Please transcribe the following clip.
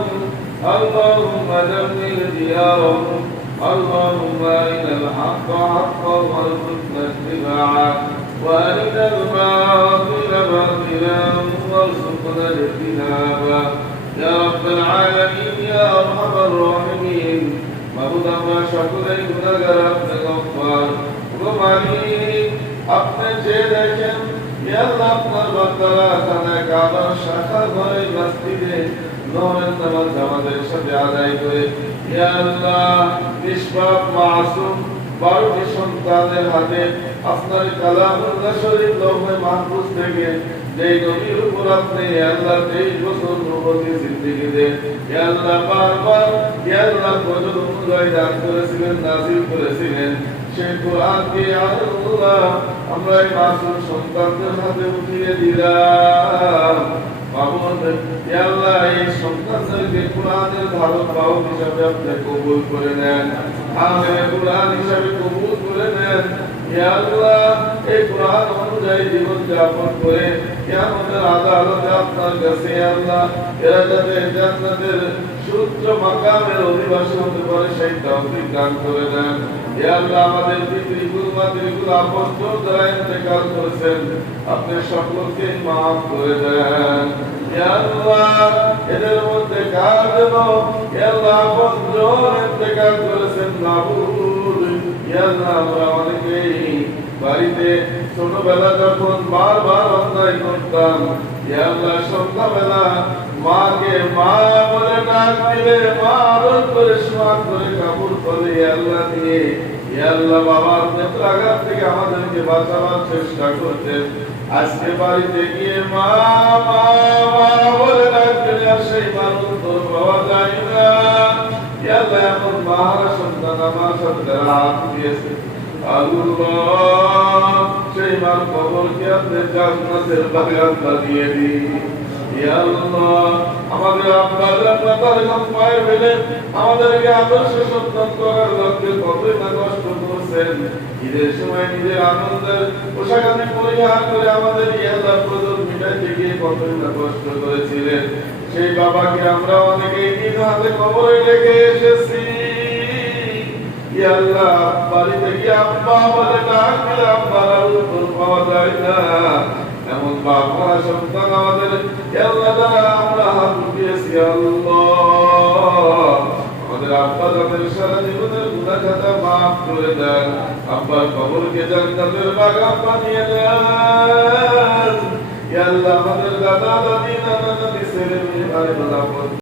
اللهم دمر ديارهم. اللهم أرنا الحق حقا وارزقنا اتباعه وأرنا الباطل باطلا وارزقنا اجتنابه يا رب العالمين يا أرحم الراحمين মাবুদ আমরা সকলেই গুনাহগার আপনি গফফার ও মালিক আপনি যে দেখেন ইয়া আল্লাহ আপনার বান্দারা খানায়ে কাবার শাখা ঘরে মসজিদে নরের নামাজ আমাদের সাথে আদায় করে ইয়া আল্লাহ নিষ্পাপ মাসুম 12টি সন্তানের হাতে আপনার কালামুল্লাহ শরীফ লৌহে মাহফুজ থেকে যেই নবীর উপর আপনি আল্লাহ 23 বছর নবুয়তি জিন্দেগি দেন ইয়া আল্লাহ বারবার ইয়া আল্লাহ কদর অনুযায়ী দান করেছিলেন নাযিল করেছিলেন সেই কোরআনকে আল্লাহ আমরা এই মাসুম সন্তানদের হাতে উঠিয়ে দিলাম মাবুদ ইয়া আল্লাহ এই সন্তানদেরকে কোরআনের ধারক বাহক হিসেবে আপনি কবুল করে নেন আমিন কোরআন হিসেবে কবুল করে নেন ইয়া আল্লাহ এই কোরআন অনুযায়ী জীবন যাপন করে কিয়ামতের আদালতে আপনার কাছে ইয়া আল্লাহ এরা যাতে জান্নাতের সুউচ্চ মাকামের অধিবাসী হতে পারে সেই তৌফিক দান করে দেন ইয়া আল্লাহ আমাদের পিতৃকুল মাতৃকুল আপনজন যারা ইন্তেকাল করেছেন আপনি সকলকে মাফ করে দেন ইয়া আল্লাহ এদের মধ্যে কার জন্য ইয়া আল্লাহ আপনজন ইন্তেকাল করেছেন মাবুদ ইয়া আল্লাহ আমরা অনেকেই বাড়িতে ছোটবেলা যখন বারবার অন্যায় করতাম ইয়া আল্লাহ সন্ধ্যাবেলা মাকে মা বলে ডাক দিলে মা আদর করে স্নেহ করে কাপড় পরে ইয়া আল্লাহ দিয়ে ইয়া আল্লাহ বাবার নেত্রাঘাত থেকে আমাদেরকে বাঁচাবার চেষ্টা করতেন আজকে বাড়িতে গিয়ে মা মা মা বলে ডাক দিলে আর সেই মানুষ তো পাওয়া যায় না ইয়া আল্লাহ এমন মারা সন্তান আমার সাথে হাত দিয়েছে আল্লাহ সেই মার কবরকে আপনি জান্নাতের বাগান বানিয়ে দিন ইয়া আল্লাহ আমাদের আব্বাদের মাথার ঘাম পায়ে ফেলে আমাদেরকে আদর্শ সন্তান করার লক্ষ্যে কতই না কষ্ট করছেন ঈদের সময় নিজের আনন্দের পোশাক আপনি পরিহার করে আমাদের ইয়া আল্লাহ প্রয়োজন মিটাইতে গিয়ে কতই না কষ্ট করেছিলেন সেই বাবাকে আমরা অনেকেই নিজ হাতে কবরে রেখে এসেছি ইয়া আল্লাহ বাড়িতে গিয়ে আব্বা বলে ডাক দিলে আব্বার উত্তর পাওয়া যায় না এমন বাবা সন্তান আমাদের ইয়া আল্লাহ দ্বারা আমরা হাত উঠিয়েছি আল্লাহ আমাদের আব্বা যাদের সারা জীবনের গুনাহ খাতা মাফ করে দেন আব্বার কবরকে জান্নাতের বাগান বানিয়ে দেন ইয়া আল্লাহ আমাদের দাদা দাদি নানা নানি ছেলে মেয়ে ভাই বোন